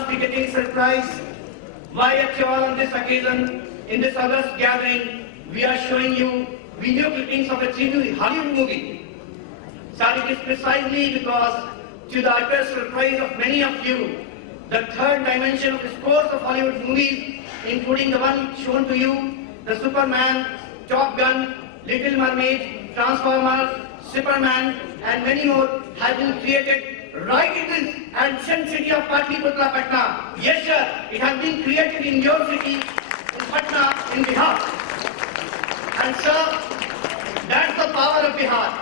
must be getting surprised why actually on this occasion, in this August gathering, we are showing you video clippings of a tribute Hollywood movie. Sir, it is precisely because, to the utter surprise of many of you, the third dimension of the scores of Hollywood movies, including the one shown to you, the Superman, Top Gun, Little Mermaid, Transformers, Superman, and many more, have been created right in this ancient city of Patliputra, Patna. Yes, sir, it has been created in your city, in Patna, in Bihar. And sir, that's the power of Bihar.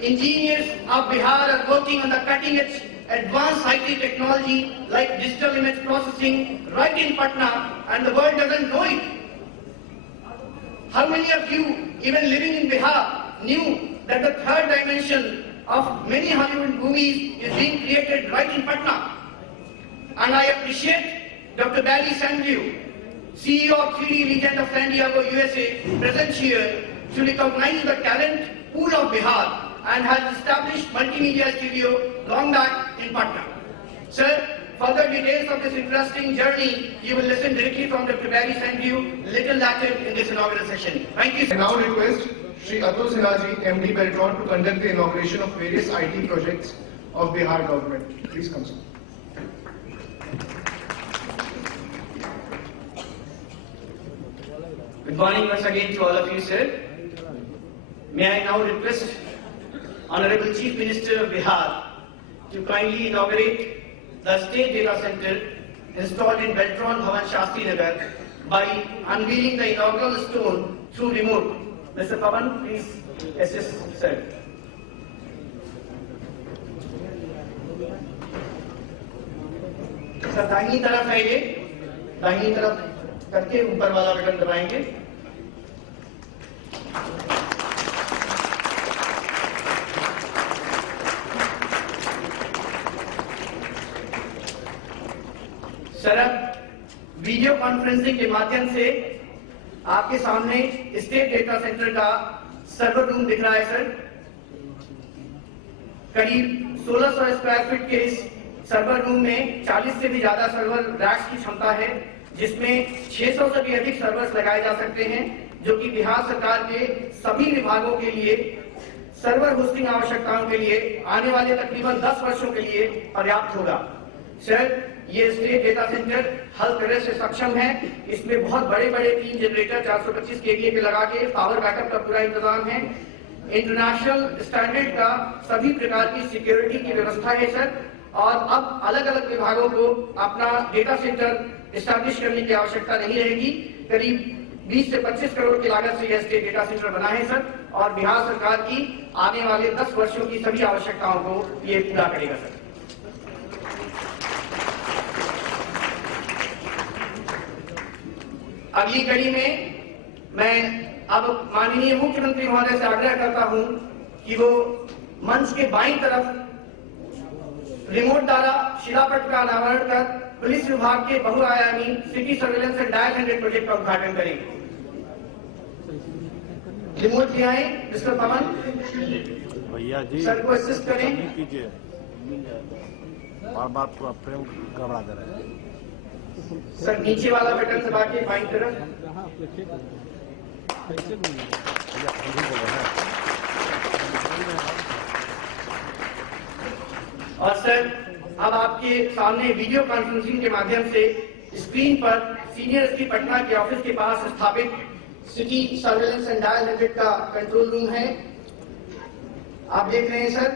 Engineers of Bihar are working on the cutting edge advanced IT technology like digital image processing right in Patna, and the world doesn't know it. How many of you, even living in Bihar, knew that the third dimension of many Hollywood movies is being created right in Patna? And I appreciate Dr. Barry Sandhu, CEO of 3D Legend of San Diego, USA, present here to recognize the talent pool of Bihar and has established multimedia studio long back in Patna. Sir, further details of this interesting journey you will listen directly from Dr. Barry Sandhu little later in this inaugural session. Thank you, sir. I now request Shri Atul Sinha, MD Beltron, to conduct the inauguration of various IT projects of Bihar government. Please come, sir. Good morning once again to all of you, sir. May I now request Honorable Chief Minister of Bihar to kindly inaugurate the State Data Center installed in Beltron Bhavan, Shastri Nagar by unveiling the inaugural stone through remote. Mr. Pavan, please assist, sir. Sir दाहिनी तरफ है ये, दाहिनी तरफ करके ऊपर वाला button दबाएंगे। सर अब वीडियो कॉन्फ्रेंसिंग के माध्यम से आपके सामने स्टेट डेटा सेंटर का सर्वर रूम दिख रहा है सर। करीब 1600 स्क्वायर फीट के इस सर्वर रूम में 40 से भी ज्यादा सर्वर रैक्स की क्षमता है, जिसमें 600 से भी अधिक सर्वर्स लगाए जा सकते हैं, जो कि बिहार सरकार के सभी विभागों के लिए सर्वर होस्टिंग आवश्यकताओं के लिए आने वाले तकरीबन 10 वर्षों के लिए पर्याप्त होगा। सर, ये स्टेट डेटा सेंटर हर तरह से सक्षम है। इसमें बहुत बड़े बड़े 3 जनरेटर 425 केवीए के लगा के पावर बैकअप का पूरा इंतजाम है। इंटरनेशनल स्टैंडर्ड का सभी प्रकार की सिक्योरिटी की व्यवस्था है सर। और अब अलग अलग विभागों को अपना डेटा सेंटर एस्टैब्लिश करने की आवश्यकता नहीं रहेगी। करीब 20 से 25 करोड़ की लागत से यह स्टेट डेटा सेंटर बना है सर, और बिहार सरकार की आने वाले 10 वर्षों की सभी आवश्यकताओं को ये पूरा करेगा सर। अगली कड़ी में मैं अब माननीय मुख्यमंत्री महोदय से आग्रह करता हूं कि वो मंच के बाईं तरफ रिमोट द्वारा शिलापट का अनावरण कर पुलिस विभाग के बहुआयामी city surveillance and dial 100 project का उद्घाटन करें। रिमोट ले आए मिस्टर पवन, भैया जी सर को असिस्ट करें। कीजिए, बार-बार पूरा फ्रेम गड़बड़ा दे रहा है। सर नीचे वाला बटन दबा के बाईं तरफ। और सर अब आपके सामने वीडियो कॉन्फ्रेंसिंग के माध्यम से स्क्रीन पर सीनियर एसपी पटना के ऑफिस के पास स्थापित सिटी सर्वेलेंस एंड डायल 100 का कंट्रोल रूम है। आप देख रहे हैं सर,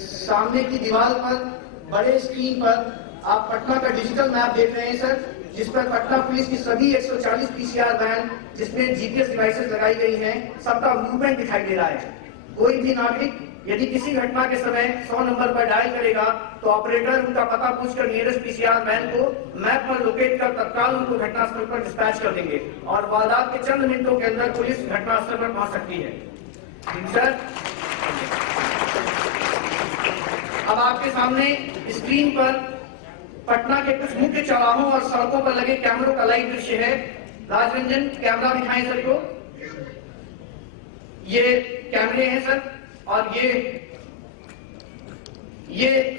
सामने की दीवार पर बड़े स्क्रीन पर आप पटना का डिजिटल मैप देख रहे हैं सर, जिस पर पटना पुलिस की सभी 140 पीसीआर वैन जिसमें जीपीएस डिवाइसेस लगाई गई हैं, सबका मूवमेंट दिखाई दे रहा है। कोई भी नागरिक यदि किसी घटना के समय 100 नंबर पर डायल करेगा तो ऑपरेटर उनका पता पूछकर नियरेस्ट पीसीआर वैन को मैप पर लोकेट कर तत्काल उनको घटनास्थल पर डिस्पैच कर देंगे और वारदात के चंद मिनटों के अंदर पुलिस घटनास्थल पर पहुंच सकती है। सर अब आपके सामने स्क्रीन पर पटना के कुछ मुख्य चौराहों और सड़कों पर लगे कैमरों का लाइव दृश्य है। राजरंजन कैमरा दिखाएं सर को। ये कैमरे हैं सर, और ये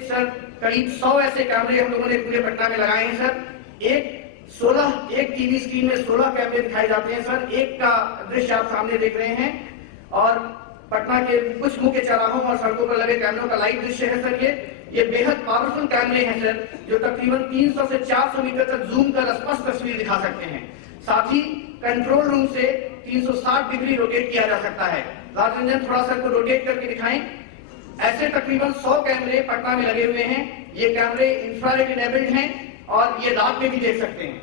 सर करीब 100 ऐसे कैमरे हम लोगों ने पूरे पटना में लगाए हैं सर। एक टीवी स्क्रीन में 16 कैमरे दिखाए जाते हैं सर। एक का दृश्य आप सामने देख रहे हैं और पटना के कुछ मुख्य चौराहों और सड़कों पर लगे कैमरों का लाइव दृश्य है सर। ये बेहद पावरफुल कैमरे हैं सर, जो तकरीबन 300 से 400 मीटर तक जूम कर स्पष्ट तस्वीर दिखा सकते हैं। साथ ही कंट्रोल रूम से 360 डिग्री रोटेट किया जा सकता है। राजरंजन थोड़ा सा को रोटेट करके दिखाएं। ऐसे तकरीबन 100 कैमरे पटना में लगे हुए हैं। ये कैमरे इंफ्रारेड इनेबल्ड हैं और ये रात में भी देख सकते हैं।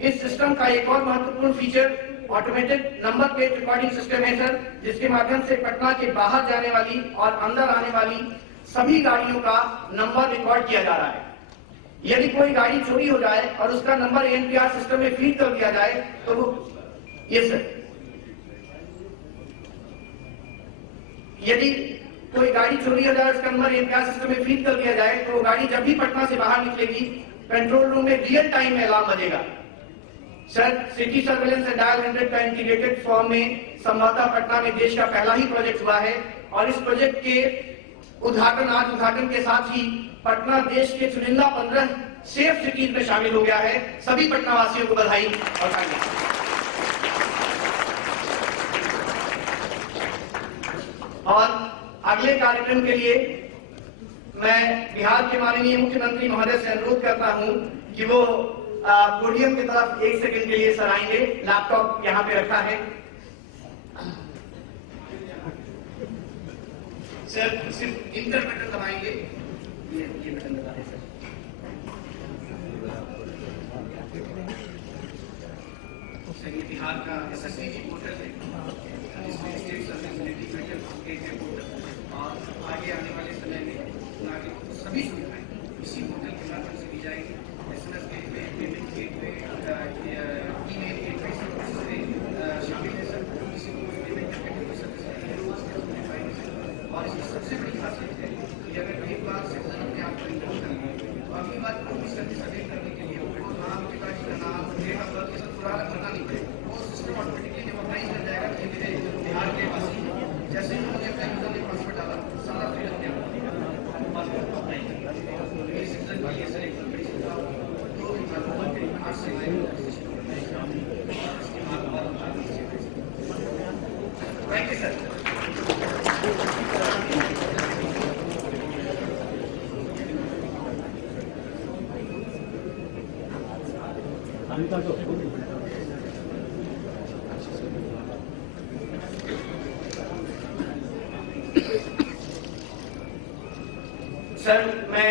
इस सिस्टम का एक और महत्वपूर्ण feature automated number plate recording system है सर, जिसके माध्यम से पटना के बाहर जाने वाली और अंदर आने वाली सभी गाड़ियों का नंबर रिकॉर्ड किया जा रहा है। यदि कोई गाड़ी चोरी हो जाए और उसका नंबर एनपीआर सिस्टम में फीड कर दिया जाए तो वो यदि कोई गाड़ी चोरी हो जाए उसका नंबर एनपीआर सिस्टम में फीड कर दिया जाए तो वो गाड़ी जब भी पटना से बाहर निकलेगी कंट्रोल रूम में रियल टाइम में अलार्म बजेगा। Sir, city surveillance and dial 100 का इंटीग्रेटेड फॉर्म में संभवतः पटना में देश का पहला ही प्रोजेक्ट हुआ है और इस प्रोजेक्ट के उद्घाटन के साथ ही पटना देश के चुनिंदा 15 सेफ सिटीज में शामिल हो गया है। सभी पटना वासियों को बधाई और अगले कार्यक्रम के लिए मैं बिहार के माननीय मुख्यमंत्री महोदय से अनुरोध करता हूं कि वो पोडियम की तरफ 1 सेकंड के लिए सर आएंगे। लैपटॉप यहाँ पे रखा है सर, सिर्फ इंटर बटन दबाएंगे। ये बटन दबाएं सर। सर, बिहार का एसएससीजी पोर्टल है, इसमें स्टेट सर्विस पोर्टल और आगे आने वाले समय में नागरिकों को सभी सुविधाएं इसी पोर्टल के माध्यम से दी जाएगी। SMS gateway, payment gateway, email gateway शामिल है सर। किसी को पेमेंट करके कोई सर्विस और इसकी सबसे बड़ी खासियत है कि अगर एक बार सिटीजन अपने आप को इनरोल करेंगे तो अगली बार कोई सर्विस अटेंड करने के लिए वो नाम, पिताजी का नाम, डेट ऑफ बर्थ, ये सब पुराना भरना नहीं पड़ेगा। वो सिस्टम ऑटोमेटिकली रिकॉग्नाइज कर जाएगा कि मेरे बिहार के वासी जैसे ही उन्होंने अपना यूजर नेम पासवर्ड डाला सारा फिर अपने सिटीजन के लिए सर एक बड़ी सुविधा तो करीबन 8 से 9 थैंक यू सर। सर, मैं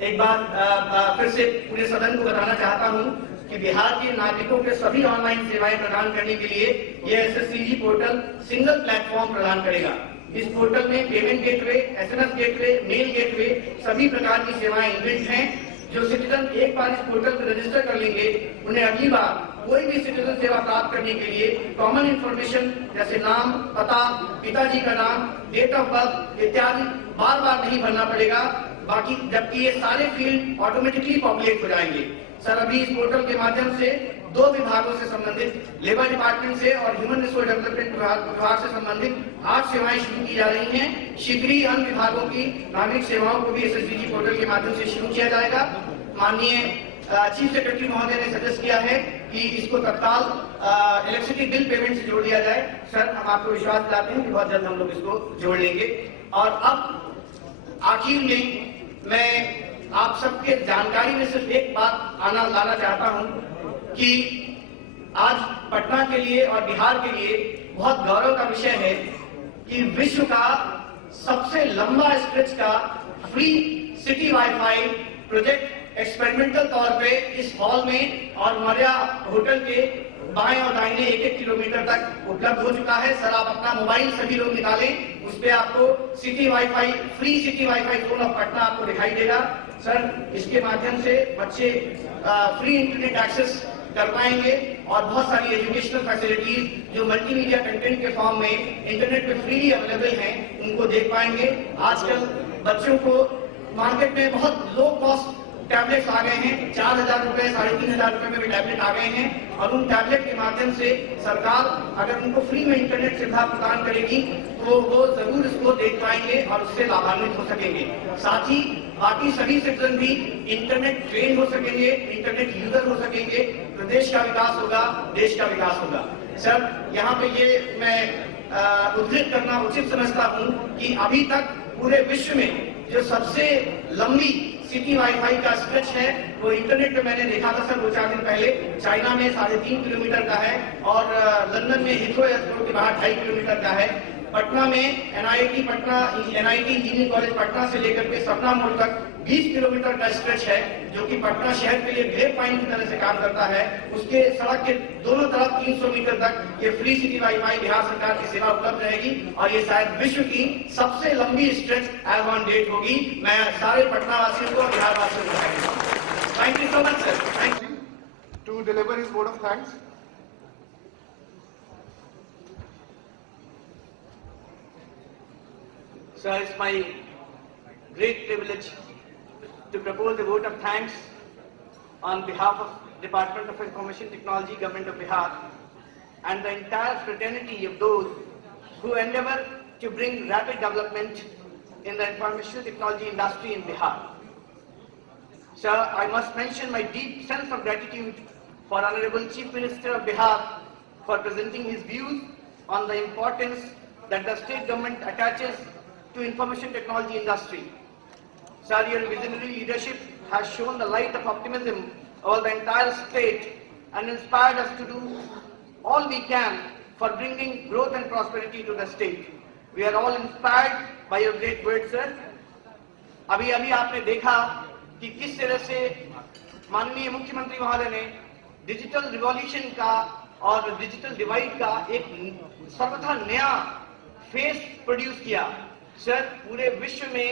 एक बार फिर से पूरे सदन को बताना चाहता हूं कि बिहार के नागरिकों के सभी ऑनलाइन सेवाएं प्रदान करने के लिए यह एसएससीजी पोर्टल सिंगल प्लेटफॉर्म प्रदान करेगा। इस पोर्टल में payment gateway, SMS gateway, mail gateway सभी प्रकार की सेवाएं इनबिल्ट हैं। जो सिटीजन एक बार इस पोर्टल पर रजिस्टर कर लेंगे उन्हें अगली बार कोई भी सिटीजन सेवा प्राप्त करने के लिए कॉमन इंफॉर्मेशन जैसे नाम, पता, पिताजी का नाम, डेट ऑफ बर्थ इत्यादि बार बार नहीं भरना पड़ेगा। बाकी जबकि ये सारे फील्ड ऑटोमेटिकली पॉपुलेट हो जाएंगे। सर, अभी इस पोर्टल के माध्यम से 2 विभागों से संबंधित लेबर डिपार्टमेंट से और ह्यूमन रिसोर्स डेवलपमेंट विभाग से संबंधित 8 सेवाएं शुरू की जा रही हैं। शीघ्र ही अन्य विभागों की नागरिक सेवाओं को भी एसएससीजी पोर्टल के माध्यम से शुरू किया जाएगा। माननीय चीफ सेक्रेटरी महोदय ने सजेस्ट किया है कि इसको तत्काल इलेक्ट्रिसिटी बिल पेमेंट से जोड़ दिया जाए। सर, हम आपको विश्वास दिलाते हैं कि बहुत जल्द हम लोग इसको जोड़ लेंगे। और अब आखिर में मैं आप सबके जानकारी में सिर्फ एक बात लाना चाहता हूं कि आज पटना के लिए और बिहार के लिए बहुत गौरव का विषय है कि विश्व का सबसे लंबा स्ट्रेच का free city wifi project experimental तौर पे इस हॉल में और मौर्या होटल के बाएं और दाहिने 1-1 किलोमीटर तक उपलब्ध हो चुका है। सर, आप अपना मोबाइल सभी लोग निकालें, उस पे आपको city wifi, free city wifi zone of Patna आपको दिखाई देगा। सर, इसके माध्यम से बच्चे फ्री इंटरनेट एक्सेस कर पाएंगे और बहुत सारी एजुकेशनल फैसिलिटीज जो मल्टीमीडिया कंटेंट के फॉर्म में इंटरनेट पे फ्रीली अवेलेबल हैं उनको देख पाएंगे। आजकल बच्चों को मार्केट में बहुत लो कॉस्ट टैबलेट्स आ गए हैं, 4,000 रुपए 3,500 रुपए में भी टैबलेट आ गए हैं और उन टैबलेट के माध्यम से सरकार अगर उनको फ्री में इंटरनेट सुविधा प्रदान करेगी तो वो जरूर इसको देख पाएंगे और उससे लाभान्वित हो सकेंगे। साथ ही बाकी सभी सिटीजन भी इंटरनेट ट्रेन हो सकेंगे, इंटरनेट यूजर हो सकेंगे, प्रदेश का विकास होगा, देश का विकास होगा। सर, यहाँ पे ये मैं उद्धृत करना उचित समझता हूँ कि अभी तक पूरे विश्व में जो सबसे लंबी सिटी वाईफाई का स्ट्रेच है वो इंटरनेट पे मैंने देखा था सर 2-4 दिन पहले, चाइना में 3.5 किलोमीटर का है और लंदन में हिथ्रो एयरपोर्ट के बाहर 2.5 किलोमीटर का है। पटना में एनआईटी इंजीनियरिंग कॉलेज पटना से लेकर के सपना मोड़ तक 20 किलोमीटर का स्ट्रेच है जो कि पटना शहर के लिए ग्रेप पॉइंट की तरह से काम करता है। उसके सड़क के दोनों तरफ 300 मीटर तक ये फ्री सिटी वाईफाई बिहार सरकार की सेवा उपलब्ध रहेगी और ये शायद विश्व की सबसे लंबी स्ट्रेच एज ऑन डेट होगी। मैं सारे पटना वासियों को, बिहार वासियों को thank you so much sir. Thank you to deliver his vote of thanks. Sir, it's my great privilege to propose a vote of thanks on behalf of Department of Information Technology, Government of Bihar, and the entire fraternity of those who endeavor to bring rapid development in the information technology industry in Bihar. Sir, I must mention my deep sense of gratitude for Honorable Chief Minister of Bihar for presenting his views on the importance that the state government attaches to information technology industry. Sir, your visionary leadership has shown the light of optimism over the entire state and inspired us to do all we can for bringing growth and prosperity to the state. We are all inspired by your great words, sir. अभी आपने देखा कि किस तरह से माननीय मुख्यमंत्री महोदय ने डिजिटल रिवॉल्यूशन का और डिजिटल डिवाइड का एक सर्वथा नया फेस प्रोड्यूस किया। सर, पूरे विश्व में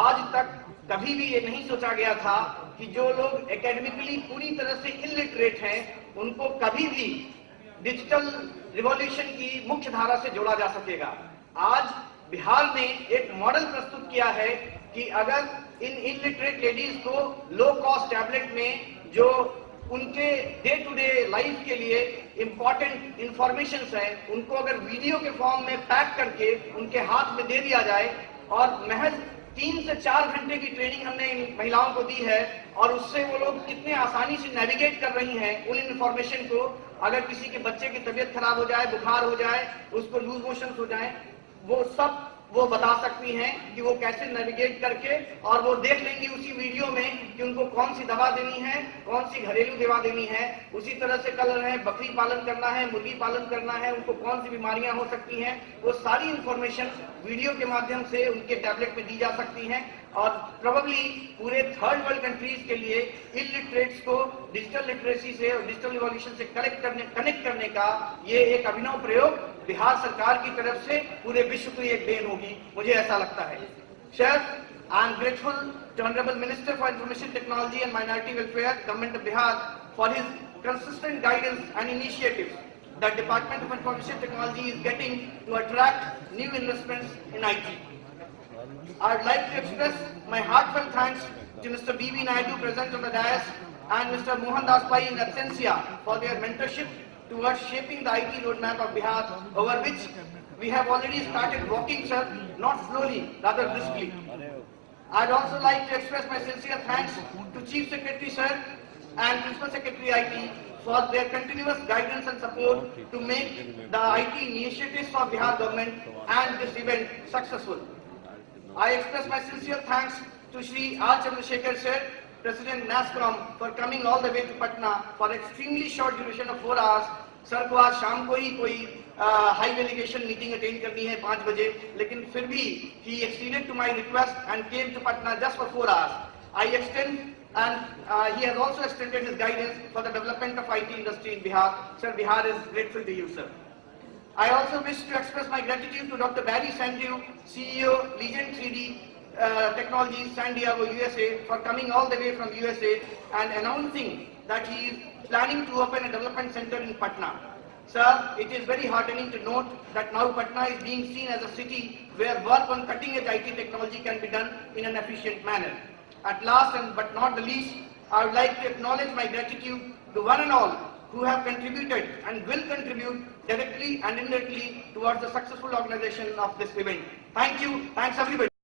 आज तक कभी भी ये नहीं सोचा गया था कि जो लोग एकेडमिकली पूरी तरह से इलिटरेट हैं उनको कभी भी डिजिटल रिवॉल्यूशन की मुख्य धारा से जोड़ा जा सकेगा। आज बिहार ने एक मॉडल प्रस्तुत किया है कि अगर इन इलिटरेट लेडीज को लो कॉस्ट टैबलेट में जो उनके डे टू डे लाइफ के लिए इंपॉर्टेंट इंफॉर्मेशन है उनको अगर वीडियो के फॉर्म में पैक करके उनके हाथ में दे दिया जाए और महज 3 से 4 घंटे की ट्रेनिंग हमने इन महिलाओं को दी है और उससे वो लोग कितने आसानी से नेविगेट कर रही हैं उन इंफॉर्मेशन को। अगर किसी के बच्चे की तबीयत खराब हो जाए, बुखार हो जाए, उसको लूज मोशन हो जाए, वो सब वो बता सकती हैं कि वो कैसे नेविगेट करके और वो देख लेंगी उसी वीडियो में कि उनको कौन सी दवा देनी है, कौन सी घरेलू दवा देनी है। उसी तरह से कल है बकरी पालन करना है, मुर्गी पालन करना है, उनको कौन सी बीमारियां हो सकती हैं, वो सारी इंफॉर्मेशन वीडियो के माध्यम से उनके टैबलेट में दी जा सकती हैं। और प्रोबेबली पूरे थर्ड वर्ल्ड कंट्रीज के लिए इलिटरेट्स को डिजिटल लिटरेसी से और डिजिटल रिवॉल्यूशन से कनेक्ट करने का ये एक अभिनव प्रयोग बिहार सरकार की तरफ से पूरे विश्व को एक देन होगी, मुझे ऐसा लगता है। Sir, I am grateful to honourable minister for information technology and minority welfare, government of Bihar, for his consistent guidance and initiatives that Department of Information Technology is getting to attract new investments in IT. I would like to express my heartfelt thanks to Mr. B.V. Naidu present on the dais and Mr. Mohan Das Pai in absentia for their mentorship towards shaping the IT roadmap of Bihar, over which we have already started walking, sir, not slowly, rather briskly. I'd also like to express my sincere thanks to Chief Secretary, sir, and Principal Secretary IT for their continuous guidance and support to make the IT initiatives of Bihar government and this event successful. I express my sincere thanks to Shri R. Chandrasekhar sir, President NASCOM, for coming all the way to Patna for extremely short duration of 4 hours. Sir को आज शाम को ही कोई high delegation meeting attend करनी है 5 बजे, लेकिन फिर भी he exceeded to my request and came to Patna just for 4 hours. I extend and he has also extended his guidance for the development of IT industry in Bihar. Sir, Bihar is grateful to you, sir. I also wish to express my gratitude to Dr. Barry Sandew, CEO, Legend 3D Technologies, San Diego, USA, for coming all the way from USA and announcing that he is planning to open a development center in Patna. Sir, it is very heartening to note that now Patna is being seen as a city where work on cutting-edge IT technology can be done in an efficient manner. At last and but not the least, I would like to acknowledge my gratitude to one and all who have contributed and will contribute directly and indirectly towards the successful organization of this event. Thank you. Thanks everybody.